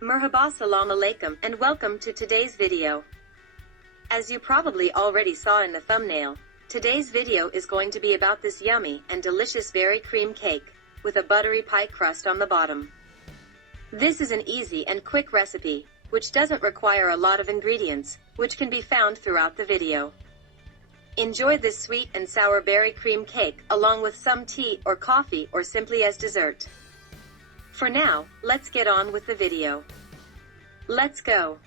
Merhaba, salam alaikum, and welcome to today's video. As you probably already saw in the thumbnail, today's video is going to be about this yummy and delicious berry cream cake, with a buttery pie crust on the bottom. This is an easy and quick recipe, which doesn't require a lot of ingredients, which can be found throughout the video. Enjoy this sweet and sour berry cream cake along with some tea or coffee or simply as dessert. For now, let's get on with the video. Let's go.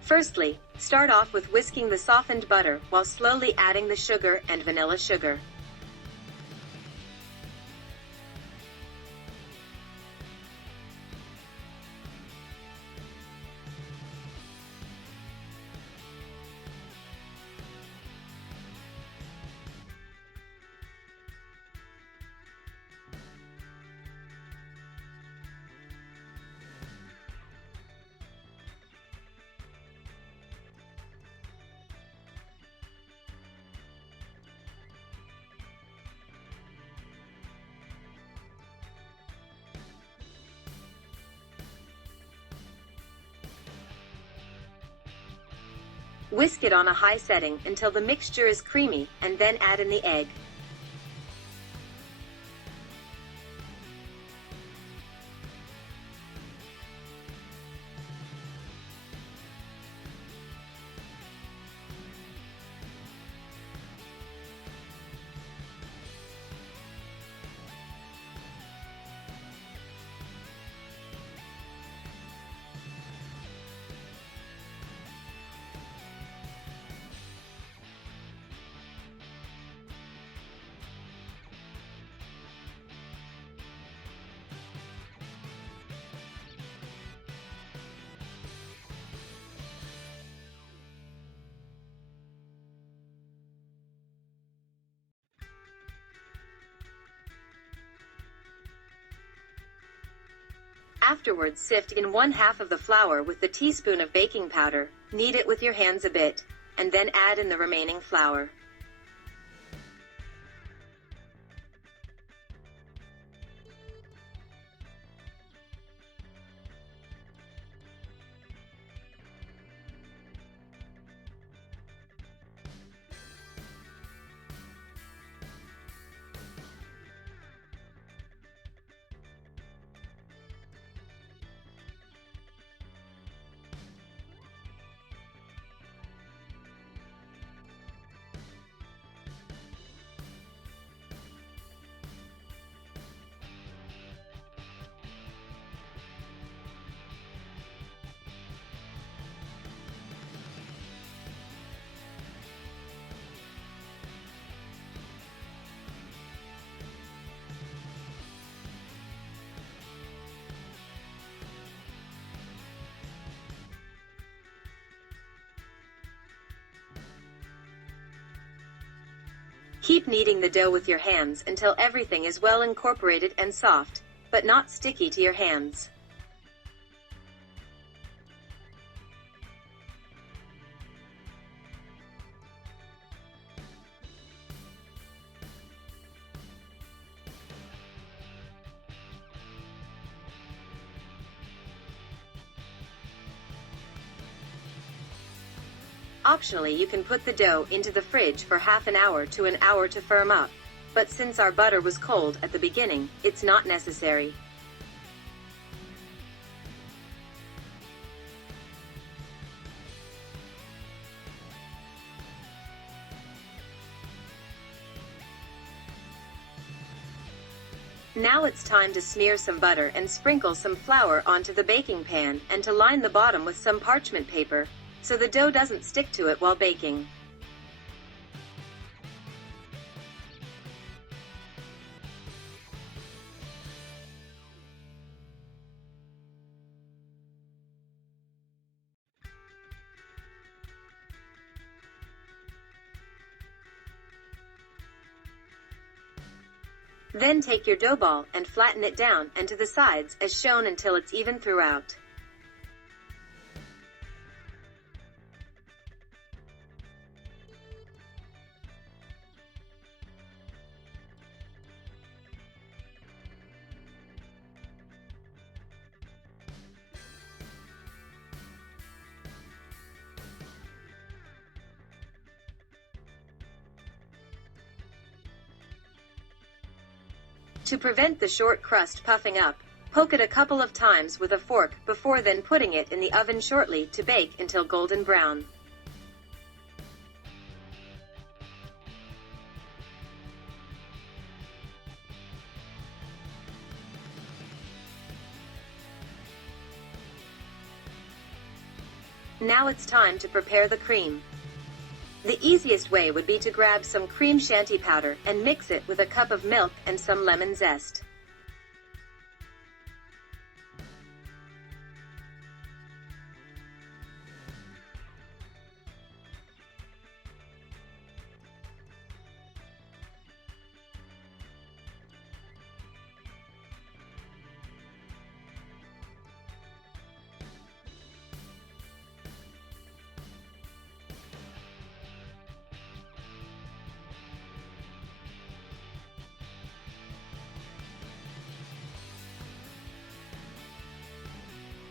Firstly, start off with whisking the softened butter while slowly adding the sugar and vanilla sugar. Whisk it on a high setting until the mixture is creamy, and then add in the egg. Afterwards, sift in 1/2 of the flour with the teaspoon of baking powder, knead it with your hands a bit, and then add in the remaining flour. Keep kneading the dough with your hands until everything is well incorporated and soft, but not sticky to your hands. Optionally, you can put the dough into the fridge for half an hour to an hour to firm up, but since our butter was cold at the beginning, it's not necessary. Now it's time to smear some butter and sprinkle some flour onto the baking pan and to line the bottom with some parchment paper, so the dough doesn't stick to it while baking. Then take your dough ball and flatten it down and to the sides as shown until it's even throughout. To prevent the short crust puffing up, poke it a couple of times with a fork before then putting it in the oven shortly to bake until golden brown. Now it's time to prepare the cream. The easiest way would be to grab some cream shanty powder and mix it with a cup of milk and some lemon zest.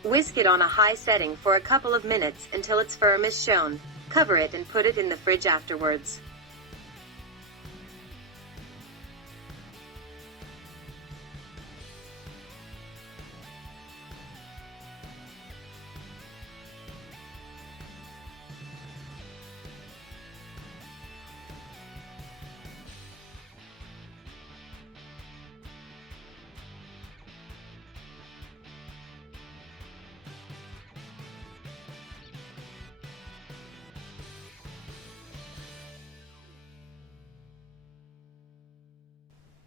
Whisk it on a high setting for a couple of minutes until it's firm as shown. Cover it and put it in the fridge afterwards.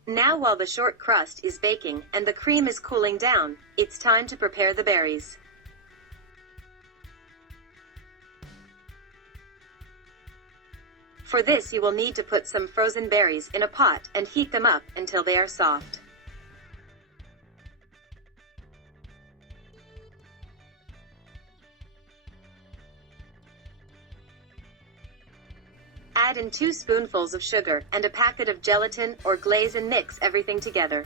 Now while the short crust is baking and the cream is cooling down, it's time to prepare the berries. For this you will need to put some frozen berries in a pot and heat them up until they are soft. Add in 2 spoonfuls of sugar and a packet of gelatin or glaze and mix everything together.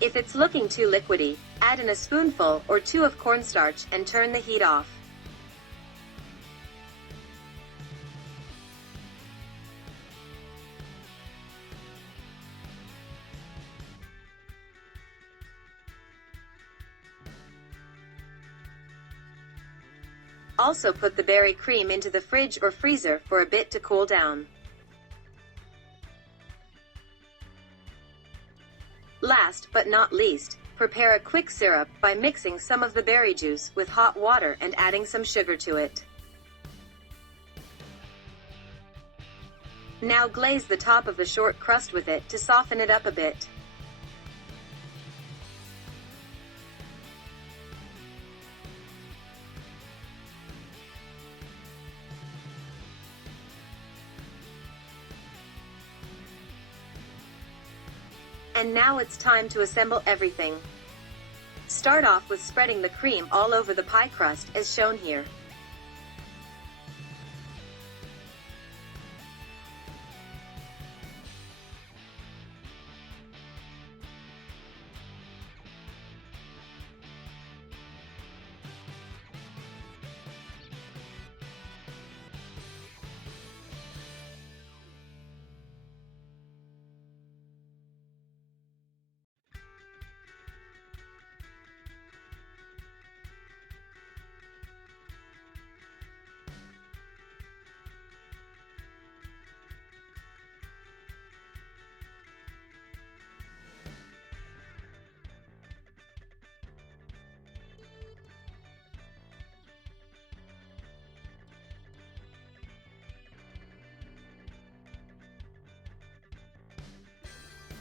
If it's looking too liquidy, add in a spoonful or 2 of cornstarch and turn the heat off. Also put the berry cream into the fridge or freezer for a bit to cool down. Last but not least, prepare a quick syrup by mixing some of the berry juice with hot water and adding some sugar to it. Now glaze the top of the short crust with it to soften it up a bit. And now it's time to assemble everything. Start off with spreading the cream all over the pie crust as shown here.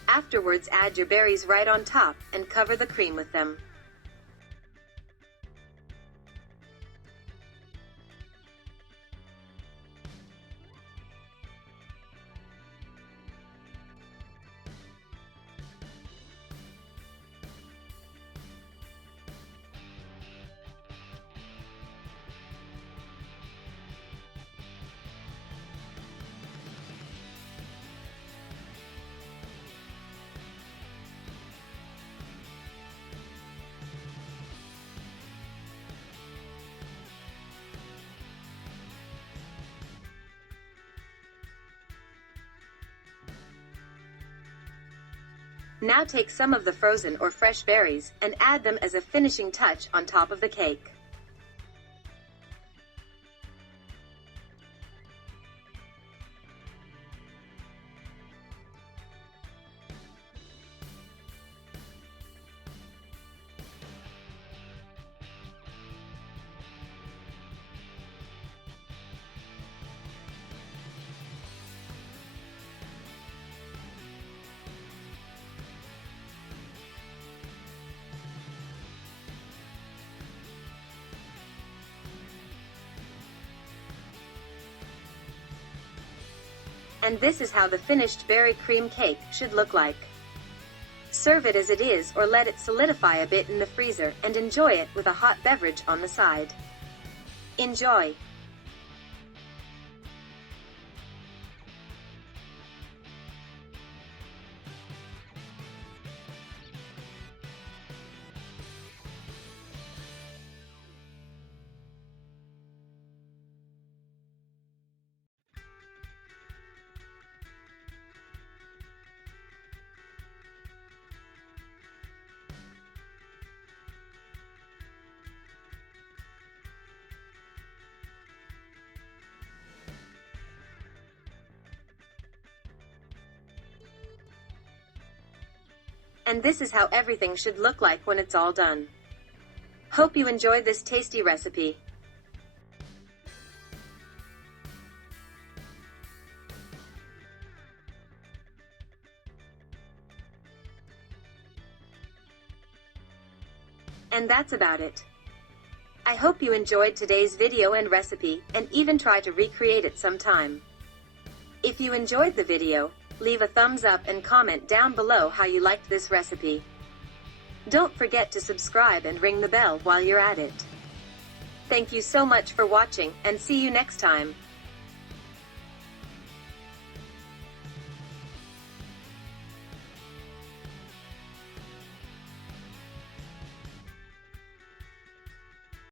Afterwards add your berries right on top and cover the cream with them. Now take some of the frozen or fresh berries and add them as a finishing touch on top of the cake. And this is how the finished berry cream cake should look like. Serve it as it is or let it solidify a bit in the freezer and enjoy it with a hot beverage on the side. Enjoy! And this is how everything should look like when it's all done. Hope you enjoyed this tasty recipe. And that's about it. I hope you enjoyed today's video and recipe, and even try to recreate it sometime. If you enjoyed the video, leave a thumbs up and comment down below how you liked this recipe. Don't forget to subscribe and ring the bell while you're at it. Thank you so much for watching, and see you next time.